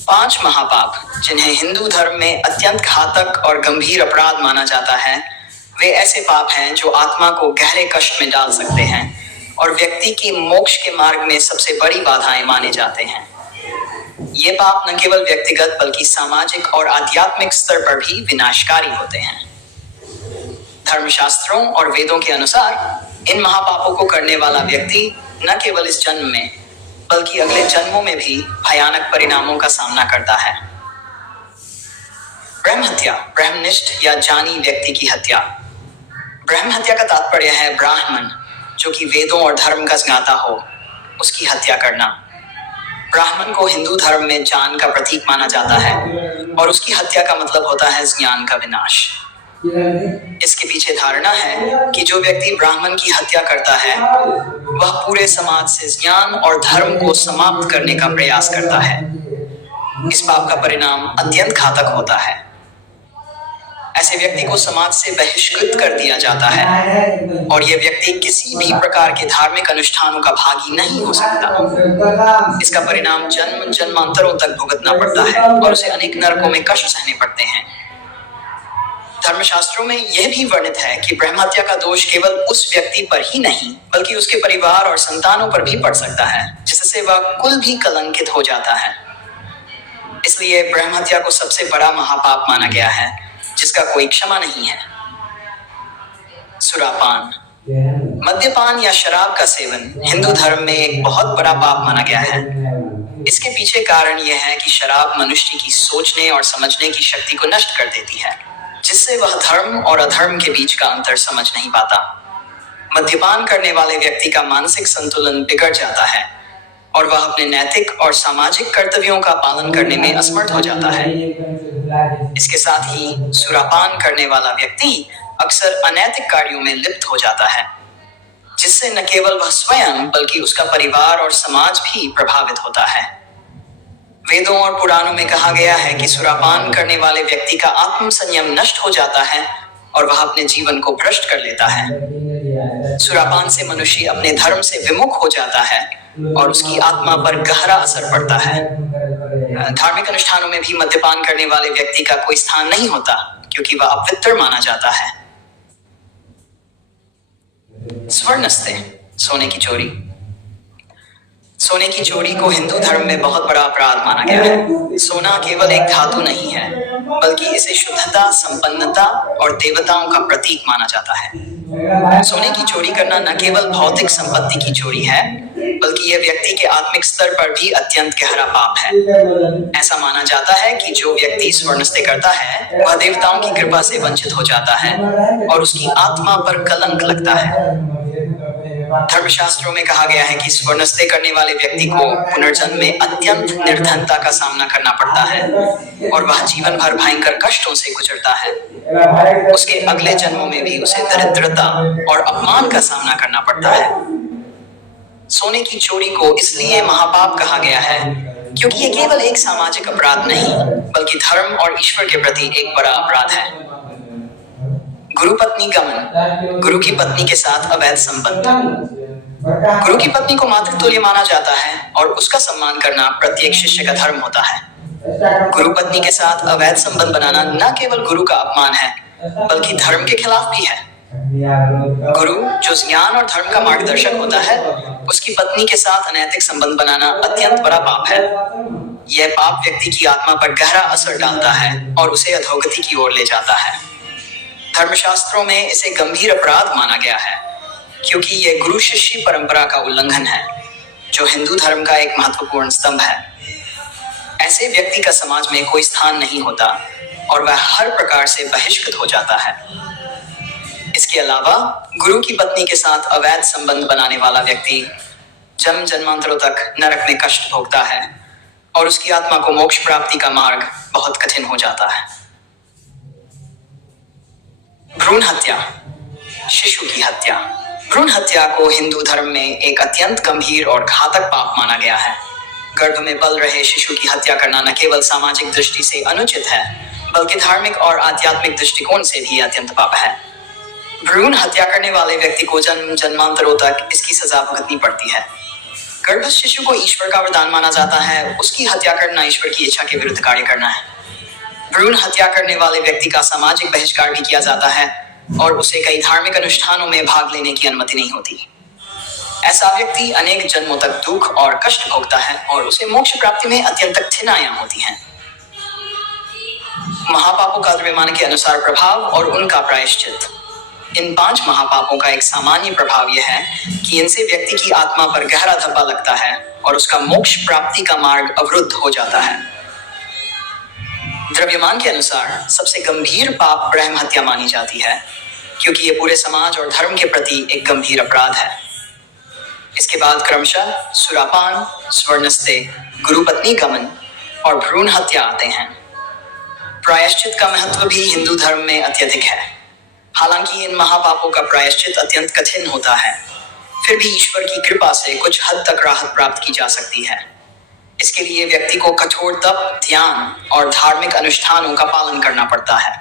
5 महापाप जिन्हें हिंदू धर्म में अत्यंत घातक और गंभीर अपराध माना जाता है, वे ऐसे पाप हैं जो आत्मा को गहरे कष्ट में डाल सकते हैं और व्यक्ति की मोक्ष के मार्ग में सबसे बड़ी बाधाएं माने जाते हैं। ये पाप न केवल व्यक्तिगत बल्कि सामाजिक और आध्यात्मिक स्तर पर भी विनाशकारी होते हैं। धर्मशास्त्रों और वेदों के अनुसार इन महापापों को करने वाला व्यक्ति न केवल इस जन्म में बल्कि अगले जन्मों में भी भयानक परिणामों का सामना करता है। ब्रह्म हत्या, ब्रह्मनिष्ठ या जानी व्यक्ति की हत्या। ब्रह्म हत्या का तात्पर्य है ब्राह्मण जो कि वेदों और धर्म का ज्ञाता हो, उसकी हत्या करना। ब्राह्मण को हिंदू धर्म में जान का प्रतीक माना जाता है और उसकी हत्या का मतलब होता है ज्ञान का विनाश। इसके पीछे धारणा है कि जो व्यक्ति ब्राह्मण की हत्या करता है वह पूरे समाज से ज्ञान और धर्म को समाप्त करने का प्रयास करता है। इस पाप का परिणाम अत्यंत घातक होता है। ऐसे व्यक्ति को समाज से बहिष्कृत कर दिया जाता है और यह व्यक्ति किसी भी प्रकार के धार्मिक अनुष्ठानों का भागी नहीं हो सकता। इसका परिणाम जन्म जन्मांतरों तक भुगतना पड़ता है और उसे अनेक नरकों में कष्ट सहने पड़ते हैं। धर्मशास्त्रों में यह भी वर्णित है कि ब्रह्म हत्या का दोष केवल उस व्यक्ति पर ही नहीं बल्कि उसके परिवार और संतानों पर भी पड़ सकता है, जिससे वह कुल भी कलंकित हो जाता है। इसलिए ब्रह्म हत्या को सबसे बड़ा महापाप माना गया है जिसका कोई क्षमा नहीं है। सुरापान, मद्यपान या शराब का सेवन हिंदू धर्म में एक बहुत बड़ा पाप माना गया है। इसके पीछे कारण यह है कि शराब मनुष्य की सोचने और समझने की शक्ति को नष्ट कर देती है, जिससे वह धर्म और अधर्म के बीच का अंतर समझ नहीं पाता। मद्यपान करने वाले व्यक्ति का मानसिक संतुलन बिगड़ जाता है और वह अपने नैतिक और सामाजिक कर्तव्यों का पालन करने में असमर्थ हो जाता है। इसके साथ ही सुरापान करने वाला व्यक्ति अक्सर अनैतिक कार्यों में लिप्त हो जाता है, जिससे न केवल वह स्वयं बल्कि उसका परिवार और समाज भी प्रभावित होता है। वेदों और पुराणों में कहा गया है कि सुरापान करने वाले व्यक्ति का आत्म संयम नष्ट हो जाता है और वह अपने जीवन को भ्रष्ट कर लेता है। सुरापान से मनुष्य अपने धर्म से विमुख हो जाता है और उसकी आत्मा पर गहरा असर पड़ता है। धार्मिक अनुष्ठानों में भी मद्यपान करने वाले व्यक्ति का कोई स्थान नहीं होता क्योंकि वह अपवित्र माना जाता है। स्वर्णस्ते, सोने की चोरी। सोने की चोरी को हिंदू धर्म में बहुत बड़ा अपराध माना गया है। सोना केवल एक धातु नहीं है बल्कि इसे शुद्धता, संपन्नता और देवताओं का प्रतीक माना जाता है। सोने की चोरी करना न केवल भौतिक संपत्ति की चोरी है बल्कि यह व्यक्ति के आत्मिक स्तर पर भी अत्यंत गहरा पाप है। ऐसा माना जाता है कि जो व्यक्ति स्वर्णस्ते करता है वह देवताओं की कृपा से वंचित हो जाता है और उसकी आत्मा पर कलंक लगता है। धर्मशास्त्रों में कहा गया है कि स्वर्णस्ते करने वाले व्यक्ति को पुनर्जन्म में अत्यंत निर्धनता का सामना करना पड़ता है और वह जीवन भर भयंकर कष्टों से गुजरता है। उसके अगले जन्मों में भी उसे दरिद्रता और अपमान का सामना करना पड़ता है। सोने की चोरी को इसलिए महापाप कहा गया है क्योंकि यह केवल एक सामाजिक अपराध नहीं बल्कि धर्म और ईश्वर के प्रति एक बड़ा अपराध है। गुरु पत्नी गमन, गुरु की पत्नी के साथ अवैध संबंध। गुरु की पत्नी को मातृतुल्य माना जाता है और उसका सम्मान करना प्रत्येक शिष्य का धर्म होता है। गुरु पत्नी के साथ अवैध संबंध बनाना न केवल गुरु का अपमान है बल्कि धर्म के खिलाफ भी है। गुरु जो ज्ञान और धर्म का मार्गदर्शक होता है, उसकी पत्नी के साथ अनैतिक संबंध बनाना अत्यंत बड़ा पाप है। यह पाप व्यक्ति की आत्मा पर गहरा असर डालता है और उसे अधोगति की ओर ले जाता है। धर्मशास्त्रों में इसे गंभीर अपराध माना गया है क्योंकि यह गुरु शिष्य परंपरा का उल्लंघन है जो हिंदू धर्म का एक महत्वपूर्ण स्तंभ है। ऐसे व्यक्ति का समाज में कोई स्थान नहीं होता और वह हर प्रकार से बहिष्कृत हो जाता है। इसके अलावा गुरु की पत्नी के साथ अवैध संबंध बनाने वाला व्यक्ति जन्म जन्मांतरों तक नरक में कष्ट भोगता है और उसकी आत्मा को मोक्ष प्राप्ति का मार्ग बहुत कठिन हो जाता है। भ्रूण हत्या, शिशु की हत्या। भ्रूण हत्या को हिंदू धर्म में एक अत्यंत गंभीर और घातक पाप माना गया है। गर्भ में पल रहे शिशु की हत्या करना न केवल सामाजिक दृष्टि से अनुचित है बल्कि धार्मिक और आध्यात्मिक दृष्टिकोण से भी अत्यंत पाप है। भ्रूण हत्या करने वाले व्यक्ति को जन्म जन्मांतरों तक इसकी सजा भुगतनी पड़ती है। गर्भस्थ शिशु को ईश्वर का वरदान माना जाता है, उसकी हत्या करना ईश्वर की इच्छा के विरुद्ध कार्य करना है। भ्रूण हत्या करने वाले व्यक्ति का सामाजिक बहिष्कार भी किया जाता है और उसे कई धार्मिक अनुष्ठानों में भाग लेने की अनुमति नहीं होती। ऐसा व्यक्ति अनेक जन्मों तक दुख और कष्ट भोगता है और उसे मोक्ष प्राप्ति में अत्यंत कठिनाइयां होती हैं। महापापों का द्रव्यमान के अनुसार प्रभाव और उनका प्रायश्चित। इन 5 महापापों का एक सामान्य प्रभाव यह है कि इनसे व्यक्ति की आत्मा पर गहरा धब्बा लगता है और उसका मोक्ष प्राप्ति का मार्ग अवरुद्ध हो जाता है। द्रव्यमान के अनुसार सबसे गंभीर पाप ब्रह्म हत्या मानी जाती है, क्योंकि ये पूरे समाज और धर्म के प्रति एक गंभीर अपराध है। इसके बाद क्रमशः सुरापान, स्वर्णस्ते, गुरुपत्नी गमन और भ्रूण हत्या आते हैं। प्रायश्चित का महत्व भी हिंदू धर्म में अत्यधिक है। हालांकि इन महापापों का प्रायश्चित अत्यंत कठिन होता है, फिर भी ईश्वर की कृपा से कुछ हद तक राहत प्राप्त की जा सकती है। इसके लिए व्यक्ति को कठोर तप, ध्यान और धार्मिक अनुष्ठानों का पालन करना पड़ता है।